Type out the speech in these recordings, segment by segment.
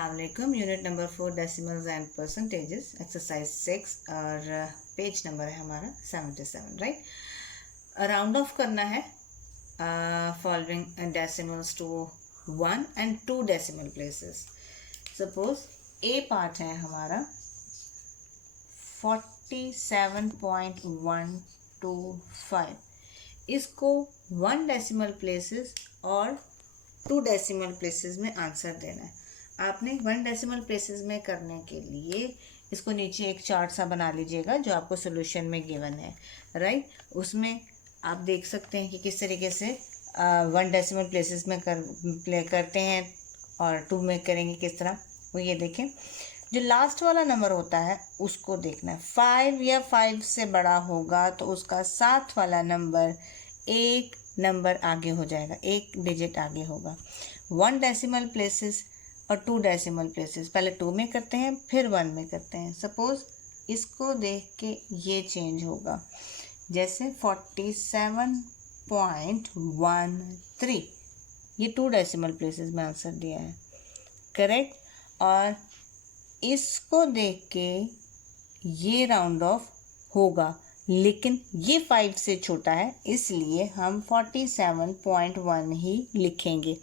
अस्सलामुअलैकुम। Unit number 4 decimals and percentages exercise 6 और page number है हमारा 77, राइट। राउंड ऑफ करना है following decimals to 1 and 2 decimal places. Suppose a part है हमारा 47.125, इसको 1 डेसिमल प्लेसेस और 2 डेसिमल प्लेसेस में आंसर देना है। आपने 1 डेसिमल प्लेसेस में करने के लिए इसको नीचे एक चार्ट सा बना लीजिएगा जो आपको सोल्यूशन में गिवन है, राइट। उसमें आप देख सकते हैं कि किस तरीके से 1 डेसिमल प्लेसेस में करते हैं और 2 में करेंगे किस तरह। वो ये देखें, जो लास्ट वाला नंबर होता है उसको देखना है। 5 या 5 से बड़ा होगा तो उसका साथ वाला नंबर एक नंबर आगे हो जाएगा, एक डिजिट आगे होगा। 1 डेसिमल प्लेसेस और 2 डेसिमल प्लेसेस, पहले 2 में करते हैं फिर 1 में करते हैं। सपोज इसको देख के ये चेंज होगा, जैसे 47.13, ये 2 डेसिमल प्लेसेस में आंसर दिया है, करेक्ट। और इसको देख के ये राउंड ऑफ होगा, लेकिन ये 5 से छोटा है इसलिए हम 47.1 ही लिखेंगे।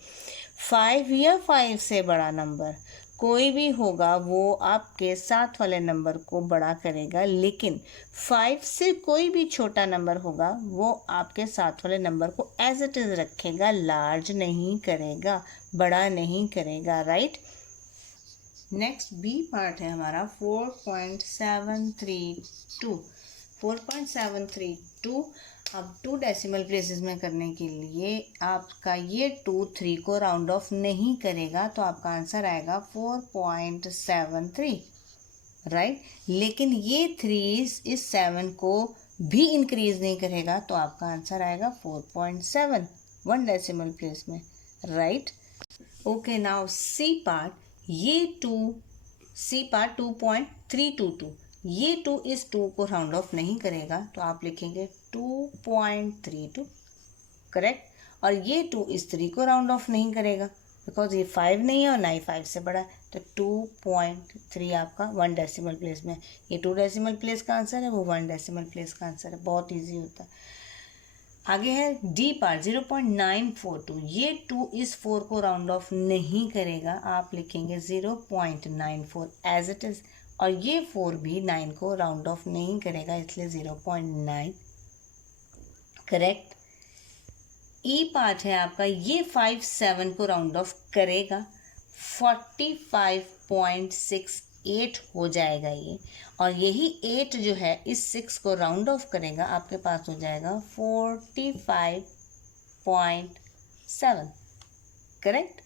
5 या 5 से बड़ा नंबर कोई भी होगा वो आपके साथ वाले नंबर को बड़ा करेगा, लेकिन 5 से कोई भी छोटा नंबर होगा वो आपके साथ वाले नंबर को एज इट इज़ रखेगा, लार्ज नहीं करेगा, बड़ा नहीं करेगा, राइट। नेक्स्ट बी पार्ट है हमारा 4.732। अब 2 डेसिमल प्लेसेस में करने के लिए आपका ये 2 3 को राउंड ऑफ नहीं करेगा तो आपका आंसर आएगा 4.73, राइट। लेकिन ये 3 इस 7 को भी इंक्रीज नहीं करेगा तो आपका आंसर आएगा 4.7, 1 डेसिमल प्लेस में, right. Okay, now C part, ये 2.322, ये 2 इस 2 को राउंड ऑफ नहीं करेगा तो आप लिखेंगे 2.32, करेक्ट। और ये 2 इस 3 को राउंड ऑफ नहीं करेगा बिकॉज ये 5 नहीं है और ना ही 5 से बड़ा है, तो 2.3 आपका 1 डेसिमल प्लेस में। ये 2 डेसिमल प्लेस का आंसर है, वो 1 डेसिमल प्लेस का आंसर है, बहुत ईजी होता है। आगे है डी पार्ट 0.942, ये 2 इस 4 को राउंड ऑफ नहीं करेगा, आप लिखेंगे 0.94 एज इट इज़। और ये 4 भी 9 को राउंड ऑफ नहीं करेगा इसलिए 0.9, करेक्ट। ई पार्ट है आपका, ये 5 7 को राउंड ऑफ करेगा, 45.68 हो जाएगा ये, और यही 8 जो है इस 6 को राउंड ऑफ करेगा, आपके पास हो जाएगा 45.7, करेक्ट।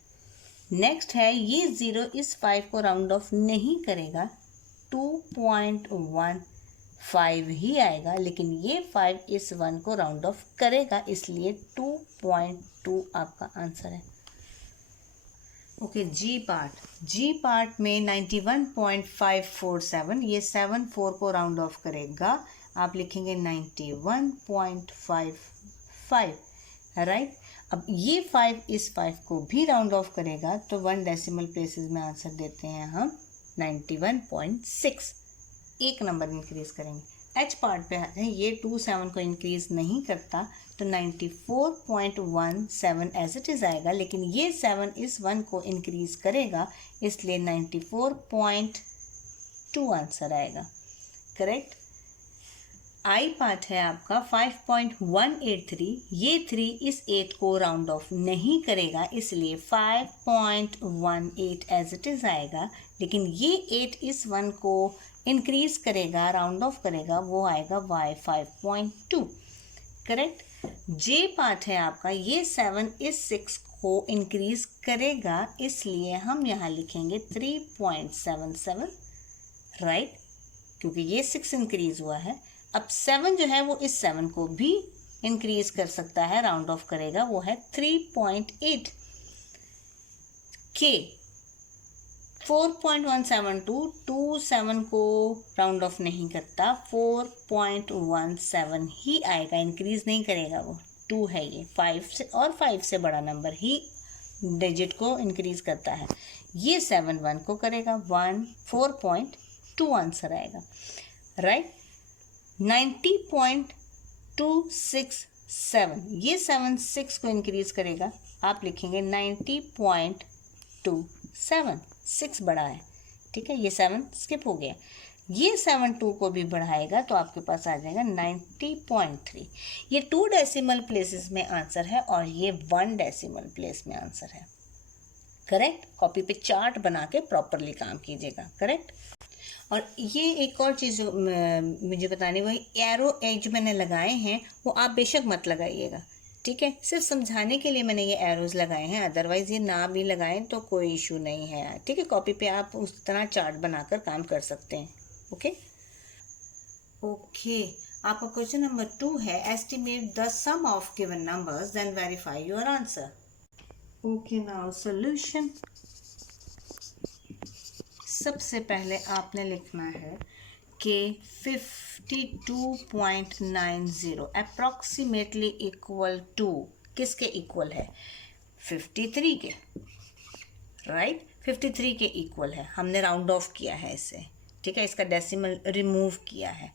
नेक्स्ट है ये 0 इस 5 को राउंड ऑफ नहीं करेगा, 2.15 ही आएगा, लेकिन ये 5 इस 1 को राउंड ऑफ करेगा इसलिए 2.2 आपका आंसर है। ओके, जी पार्ट में 91.547, ये 7 4 को राउंड ऑफ करेगा, आप लिखेंगे 91.55, राइट। अब ये 5 इस 5 को भी राउंड ऑफ करेगा तो 1 डेसिमल प्लेसेस में आंसर देते हैं हम 91.6, एक नंबर इंक्रीज करेंगे। एच पार्ट पे आते हैं, ये 2 7 को इंक्रीज नहीं करता तो 94.17 एज इट इज़ आएगा, लेकिन ये 7 इस 1 को इंक्रीज करेगा इसलिए 94.2 आंसर आएगा, करेक्ट। आई पार्ट है आपका 5.183, ये 3 इस 8 को राउंड ऑफ नहीं करेगा इसलिए 5.18 एज इट इज़ आएगा, लेकिन ये 8 इस 1 को इंक्रीज करेगा, राउंड ऑफ करेगा, वो आएगा y 5.2, करेक्ट। जे पार्ट है आपका, ये 7 इस 6 को इंक्रीज करेगा इसलिए हम यहाँ लिखेंगे 3.77, राइट, क्योंकि ये 6 इंक्रीज हुआ है। अब 7 जो है वो इस 7 को भी इंक्रीज कर सकता है, राउंड ऑफ करेगा, वो है 3.8। के 4.172, 2 7 को राउंड ऑफ नहीं करता, 4.17 ही आएगा, इंक्रीज नहीं करेगा, वो 2 है, ये 5 से और 5 से बड़ा नंबर ही डिजिट को इंक्रीज करता है। ये 7 1 को करेगा, 4.2 आंसर आएगा, राइट। 90.267, ये 7 6 को इंक्रीज करेगा, आप लिखेंगे 90.27, 6 बड़ा है, ठीक है, ये 7 स्किप हो गया। ये 7 2 को भी बढ़ाएगा तो आपके पास आ जाएगा 90.3। ये 2 डेसिमल प्लेसेस में आंसर है और ये 1 डेसिमल प्लेस में आंसर है, करेक्ट। कॉपी पे चार्ट बना के प्रॉपरली काम कीजिएगा, करेक्ट। और ये एक और चीज़ मुझे बतानी, वही एरो एज मैंने लगाए हैं वो आप बेशक मत लगाइएगा, ठीक है, सिर्फ समझाने के लिए मैंने ये एरोज लगाए हैं, अदरवाइज़ ये ना भी लगाएं तो कोई इशू नहीं है, ठीक है। कॉपी पे आप उस तरह चार्ट बनाकर काम कर सकते हैं, ओके। आपका क्वेश्चन नंबर 2 है, estimate the sum of given numbers then verify your answer. Okay, now solution. सबसे पहले आपने लिखना है कि 52.90 अप्रॉक्सीमेटली इक्वल टू, किसके इक्वल है, 53 के, राइट। 53 के इक्वल है, हमने राउंड ऑफ किया है इसे, ठीक है, इसका डेसिमल रिमूव किया है।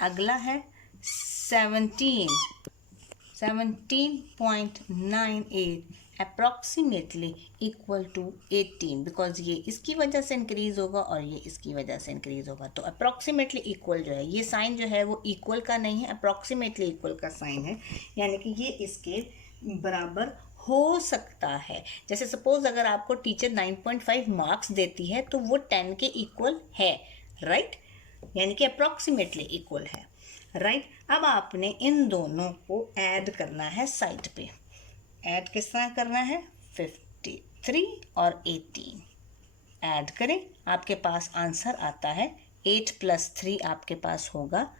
अगला है 17.98 अप्रॉक्सीमेटली इक्वल टू 18, बिकॉज ये इसकी वजह से इंक्रीज होगा और ये इसकी वजह से इंक्रीज होगा, तो अप्रॉक्सीमेटली इक्वल जो है, ये साइन जो है वो इक्वल का नहीं है, अप्रॉक्सीमेटली इक्वल का साइन है, यानी कि ये इसके बराबर हो सकता है। जैसे सपोज अगर आपको टीचर 9.5 मार्क्स देती है तो वो 10 के इक्वल है, राइट, यानी कि अप्रॉक्सीमेटली इक्वल है, राइट। अब आपने इन दोनों को ऐड करना है साइड पे। ऐड किस तरह करना है, 53 और 18 ऐड करें, आपके पास आंसर आता है 8 + 3 आपके पास होगा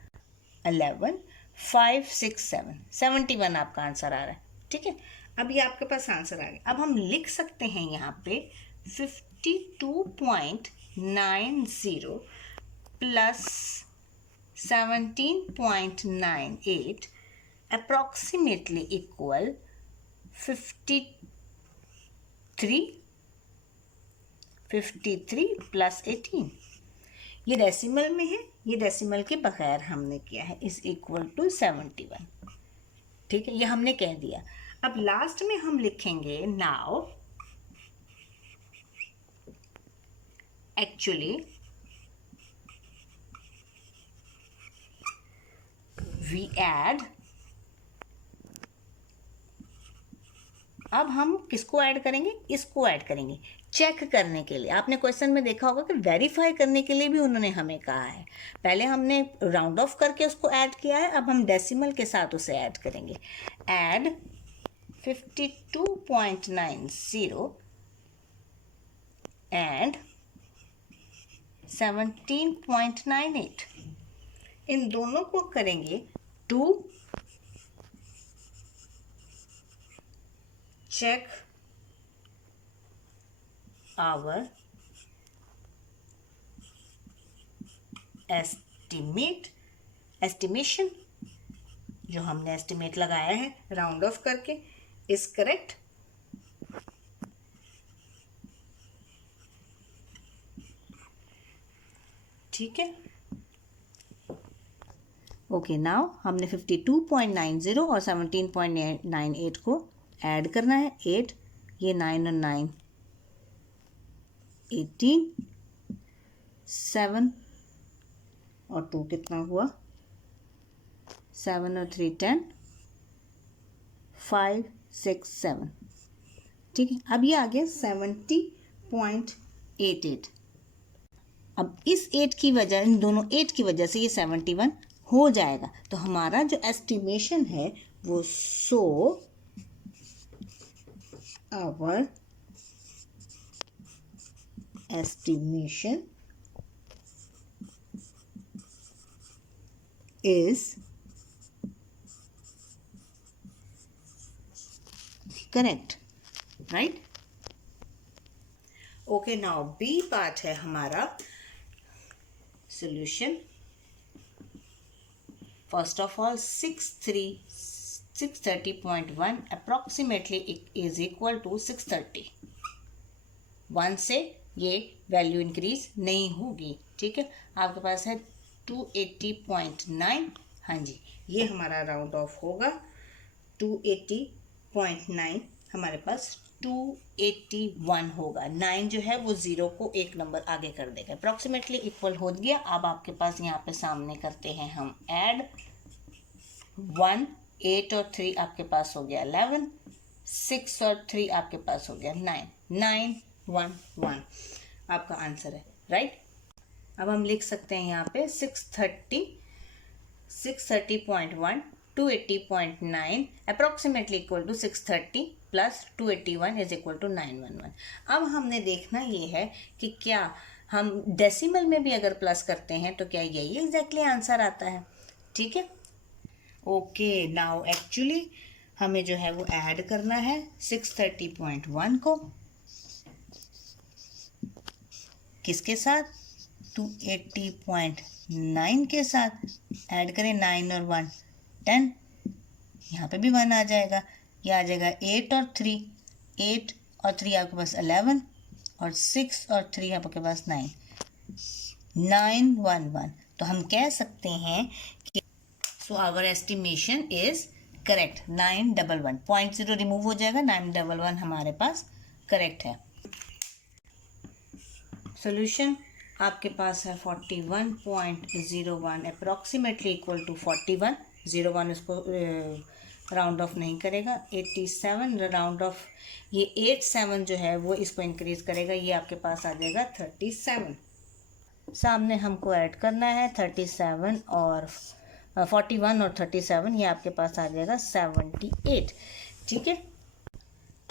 11, 5 6 7 71 आपका आंसर आ रहा है, ठीक है। अब ये आपके पास आंसर आ गया। अब हम लिख सकते हैं यहाँ पे 52.90 प्लस 17.98 अप्रॉक्सीमेटली इक्वल 53 प्लस 18। ये डेसिमल में है, ये डेसिमल के बगैर हमने किया है, इज इक्वल टू 71, ठीक है, ये हमने कह दिया। अब लास्ट में हम लिखेंगे नाउ एक्चुअली वी ऐड, अब हम किसको ऐड करेंगे, इसको ऐड करेंगे चेक करने के लिए। आपने क्वेश्चन में देखा होगा कि वेरीफाई करने के लिए भी उन्होंने हमें कहा है। पहले हमने राउंड ऑफ करके उसको ऐड किया है, अब हम डेसिमल के साथ उसे ऐड करेंगे। ऐड 52.90 एंड 17.98, इन दोनों को करेंगे टू check our estimation, जो हमने एस्टिमेट लगाया है राउंड ऑफ करके, इज करेक्ट। ठीक है, ओके। नाउ हमने 52.90 और 17.98 को ऐड करना है। 8, ये 9 और 9 18, 7 और 2 कितना हुआ, 7 और 3 10, 5 6 7, ठीक है। अब ये आ गया 70.88। अब इस 8 की वजह, इन दोनों 8 की वजह से ये 71 हो जाएगा। तो हमारा जो एस्टिमेशन है वो our estimation is correct, right? Okay, now B part है हमारा solution. First of all, 630.1 approximately is equal to 630. 1 से ये वैल्यू इंक्रीज नहीं होगी। ठीक है, आपके पास है 280.9। हाँ जी, ये हमारा राउंड ऑफ होगा 280.9, हमारे पास 281 होगा। 9 जो है वो 0 को एक नंबर आगे कर देगा, अप्रॉक्सीमेटली इक्वल हो गया। अब आपके पास यहाँ पे सामने करते हैं हम ऐड, 1 8 और 3 आपके पास हो गया 11, 6 और 3 आपके पास हो गया 9, 9 1 1 आपका आंसर है, राइट। अब हम लिख सकते हैं यहाँ पे 630.1 280.9 approximately equal to 630 plus 281 is equal to 911। अब हमने देखना ये है कि क्या हम डेसिमल में भी अगर प्लस करते हैं तो क्या यही एग्जैक्टली आंसर आता है। ठीक है, ओके, नाउ एक्चुअली हमें जो है वो ऐड करना है 630.1 को किसके साथ, 280.9 के साथ। ऐड करें 9 और 1 10, यहाँ पे भी 1 आ जाएगा, ये आ जाएगा 8 और 3, 8 और 3 आपके पास 11 और 6 और 3 आपके पास 9, 911। तो हम कह सकते हैं कि so our estimation is correct, 911, 0.0 remove हो जाएगा, 911 हमारे पास करेक्ट है। सोल्यूशन आपके पास है 41.01 अप्रॉक्सीमेटली इक्वल टू 41, 01 उसको राउंड ऑफ नहीं करेगा, 87 राउंड ऑफ, ये 87 जो है वो इसको इंक्रीज करेगा, ये आपके पास आ जाएगा 37। सामने हमको ऐड करना है 37 और 41 और 37, ये आपके पास आ जाएगा 78। ठीक है,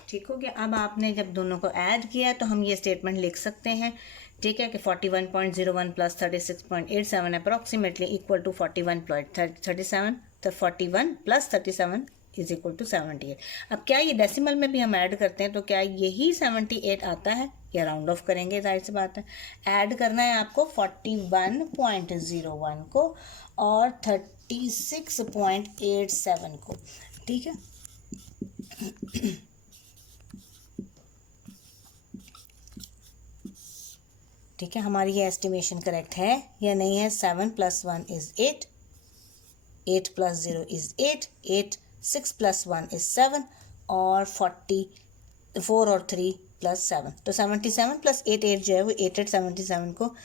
ठीक हो गया। अब आपने जब दोनों को ऐड किया तो हम ये स्टेटमेंट लिख सकते हैं, ठीक है, कि 41.01 प्लस 36.87 अप्रॉक्सीमेटली इक्वल टू 41.37, तो 41 प्लस 37 इज इक्वल टू 78। अब क्या ये डेसिमल में भी हम ऐड करते हैं तो क्या यही 78 आता है, या राउंड ऑफ करेंगे, जाहिर सी बात है। ऐड करना है आपको 41.01 को और 36.87 को। ठीक है, ठीक है, हमारी ये एस्टिमेशन करेक्ट है या नहीं है। 7 + 1 इज 8, 8 + 0 इज 8, 8 6 + 1 इज 7 और 44 और 3 + 7, तो 77 + 8 8 जो है वो 88 77 को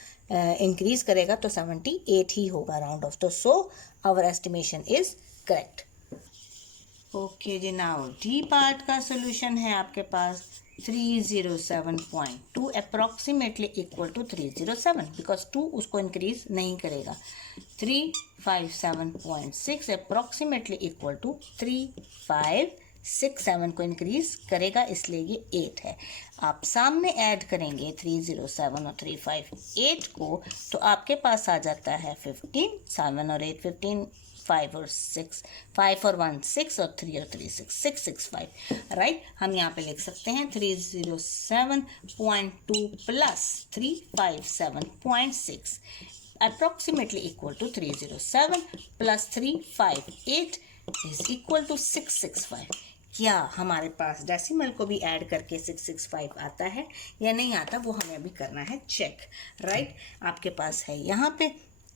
इंक्रीज करेगा, तो 78 ही होगा राउंड ऑफ। तो so our estimation is correct. Okay जी, नाउ डी पार्ट का सोल्यूशन है आपके पास 307.2 अप्रॉक्सीमेटली इक्वल टू 307, बिकॉज 2 उसको इंक्रीज नहीं करेगा। 357.6 अप्रॉक्सीमेटली इक्वल टू 3567 को इंक्रीज करेगा, इसलिए ये 8 है। आप सामने ऐड करेंगे 307 और 358 को, तो आपके पास आ जाता है 15, 7 और 8 15, 5 और 6, 5 और 1 6 और 3 और 3 6, 665, राइट। हम यहाँ पे लिख सकते हैं 307.2 plus 357.6 approximately equal to 307 plus 358 is equal to 665। क्या हमारे पास डेसिमल को भी ऐड करके 665 आता है या नहीं आता, वो हमें अभी करना है चेक, राइट। आपके पास है यहाँ पे,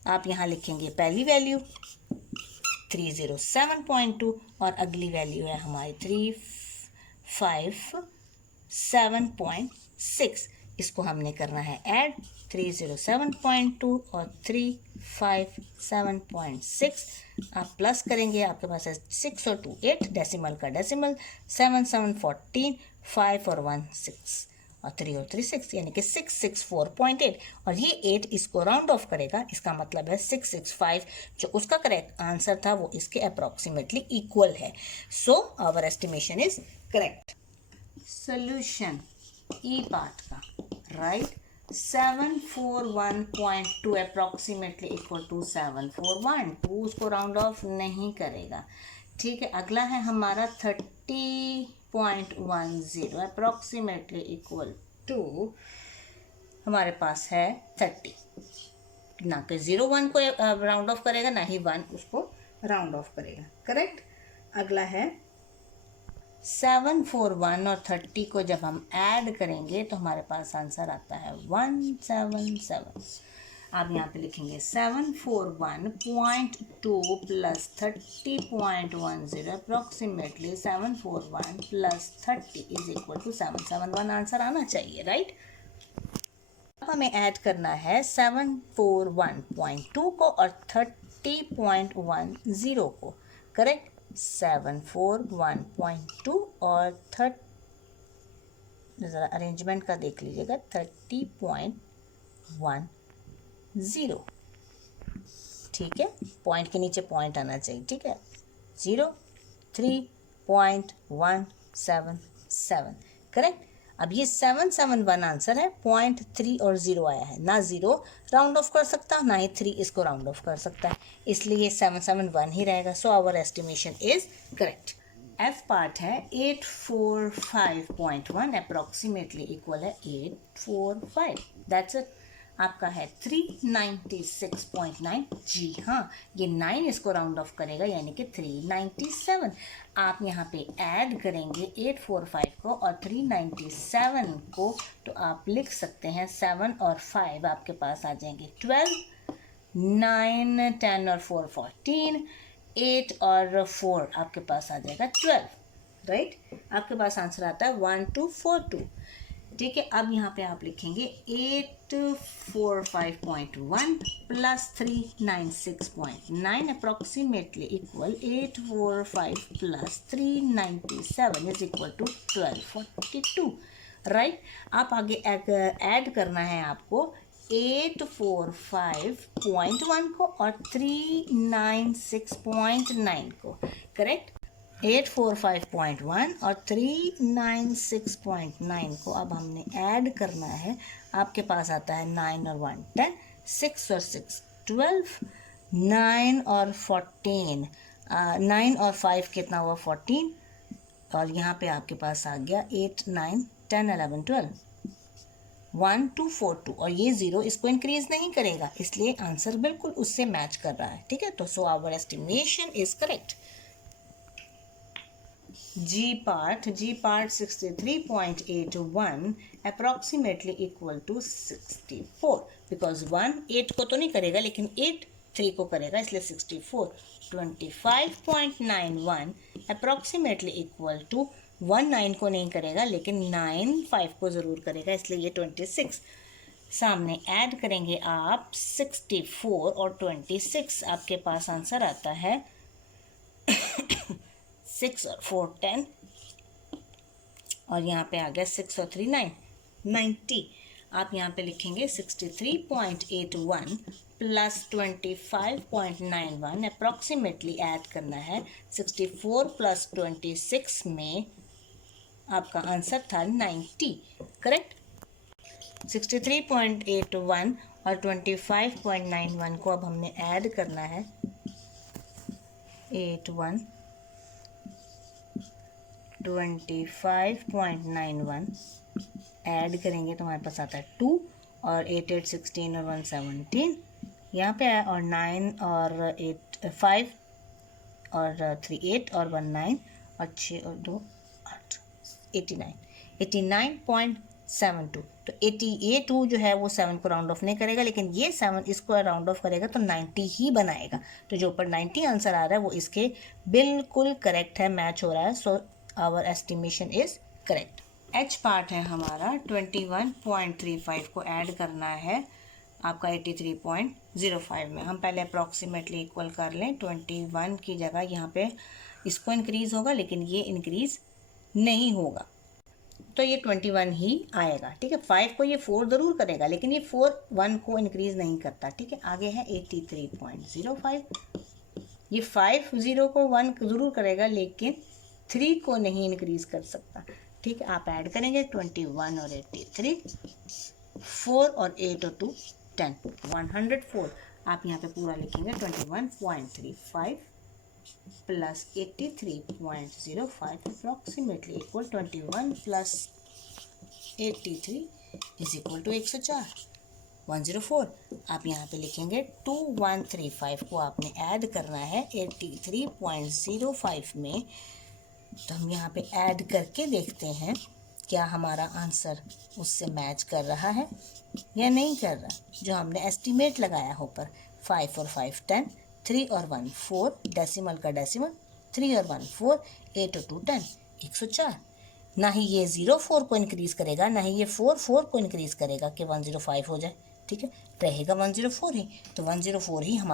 आप यहाँ लिखेंगे पहली वैल्यू 307.2 और अगली वैल्यू है हमारी 357.6। इसको हमने करना है ऐड, 307.2 और 357.6 आप प्लस करेंगे, आपके पास है 6 और 2 8, डेसिमल का डेसिमल, 7 7 14, 5 और 1 6 और 3 और 3 6, यानी कि 664.8, और ये 8 इसको राउंड ऑफ करेगा, इसका मतलब है 665 जो उसका करेक्ट आंसर था वो इसके अप्रॉक्सीमेटली इक्वल है। So our estimation is correct. Solution E part का, राइट, 741.2 अप्रॉक्सीमेटली इक्वल टू 741, 2 उसको राउंड ऑफ नहीं करेगा। ठीक है, अगला है हमारा 30.10 अप्रॉक्सीमेटली इक्वल टू, हमारे पास है 30, ना कि 0 1 को राउंड ऑफ करेगा, ना ही 1 उसको राउंड ऑफ करेगा, करेक्ट। अगला है 741 और 30 को जब हम ऐड करेंगे तो हमारे पास आंसर आता है 177। आप यहाँ पे लिखेंगे 741.2 plus 30.10 approximately 741 plus 30 is equal to 771 answer आना चाहिए, राइट। अब हमें ऐड करना है 741.2 को और 30.10 को, करेक्ट। 741.2 और 30, ज़रा अरेंजमेंट का देख लीजिएगा, 30.10, ठीक है। पॉइंट के नीचे पॉइंट आना चाहिए, ठीक है। 03.177, करेक्ट। अब ये 771 आंसर है, 0.3 और 0 आया है ना, 0 राउंड ऑफ कर सकता ना ही 3 इसको राउंड ऑफ कर सकता है, इसलिए ये 771 ही रहेगा। So our estimation is correct. F part है 845.1 अप्रॉक्सीमेटली इक्वल है 845, दैट्स इट। आपका है 396.9, जी हाँ, ये 9 इसको राउंड ऑफ करेगा यानी कि 397। आप यहाँ पे ऐड करेंगे 845 को और 397 को, तो आप लिख सकते हैं 7 और 5 आपके पास आ जाएंगे 12, 9, 10 और 4 14, 8 और 4 आपके पास आ जाएगा 12, राइट। आपके पास आंसर आता है 1242, ठीक है। अब यहाँ पे आप लिखेंगे 845.1 plus 396.9 approximately equal 845 plus 397 is equal to 1242, right. आप आगे ऐड करना है आपको 845.1 को और 396.9 को, करेक्ट। 845.1 और 396.9 को अब हमने ऐड करना है, आपके पास आता है 9 और 1 10, 6 और 6 12, 9 और 14, 9 और 5 कितना हुआ 14, और यहाँ पे आपके पास आ गया 8 9 10 11 12, 1242, और ये 0 इसको इंक्रीज नहीं करेगा, इसलिए आंसर बिल्कुल उससे मैच कर रहा है, ठीक है। तो so our estimation is correct. G part 63.81 approximately equal to 64, because 1 8 को तो नहीं करेगा लेकिन 8 3 को करेगा, इसलिए 64। 25.91 approximately equal to 1 9 को नहीं करेगा लेकिन 9 5 को ज़रूर करेगा, इसलिए ये 26। सामने ऐड करेंगे आप 64 और 26, आपके पास आंसर आता है 6 और 4 10, और यहाँ पे आ गया 6 और 3 9 90। आप यहाँ पे लिखेंगे 63.81 प्लस 25.91 अप्रॉक्सीमेटली ऐड करना है 64 प्लस 26 में, आपका आंसर था 90, करेक्ट। 63.81 और 25.91 को अब हमने ऐड करना है 81 25.91 ऐड करेंगे तो हमारे पास आता है 2, और 8 8 16 और 117 यहाँ पे है, और 9 और 8 5 और 3 8 और 1 9 और 6 और 2 8 89.72। तो 82 जो है वो 7 को राउंड ऑफ नहीं करेगा, लेकिन ये 7 इसको राउंड ऑफ करेगा तो 90 ही बनाएगा। तो जो ऊपर 90 आंसर आ रहा है वो इसके बिल्कुल करेक्ट है, मैच हो रहा है। So our estimation is correct. H part है हमारा 21.35 को ऐड करना है आपका 83.05 में। हम पहले अप्रॉक्सीमेटली इक्वल कर लें, 21 की जगह यहाँ पे इसको इंक्रीज़ होगा लेकिन ये इंक्रीज़ नहीं होगा, तो ये 21 ही आएगा, ठीक है। 5 को ये 4 ज़रूर करेगा लेकिन ये 4 1 को इंक्रीज़ नहीं करता, ठीक है। आगे है 83.05, ये 5 0 को 1 ज़रूर करेगा लेकिन 3 को नहीं इंक्रीज़ कर सकता, ठीक है। आप ऐड करेंगे 21 और 83, 4 और 8 और 2 10, 104। आप यहाँ पे पूरा लिखेंगे 21.35 plus 83.05 approximately equal 21 plus 83 is equal to 104, 104। आप यहाँ पे लिखेंगे 2135 को आपने ऐड करना है 83.05 में, तो हम यहाँ पे ऐड करके देखते हैं क्या हमारा आंसर उससे मैच कर रहा है या नहीं कर रहा। जो हमने एस्टिमेट लगाया हो पर 5 और 5 10, 3 और 1 4, डेसिमल का डेसिमल, 3 और 1 4, 8 और 2 10, 104। ना ही ये 0 4 को इंक्रीज करेगा, ना ही ये 4 4 को इंक्रीज करेगा कि 105 हो जाए। ठीक है, रहेगा 104 ही, तो 104 ही हमारा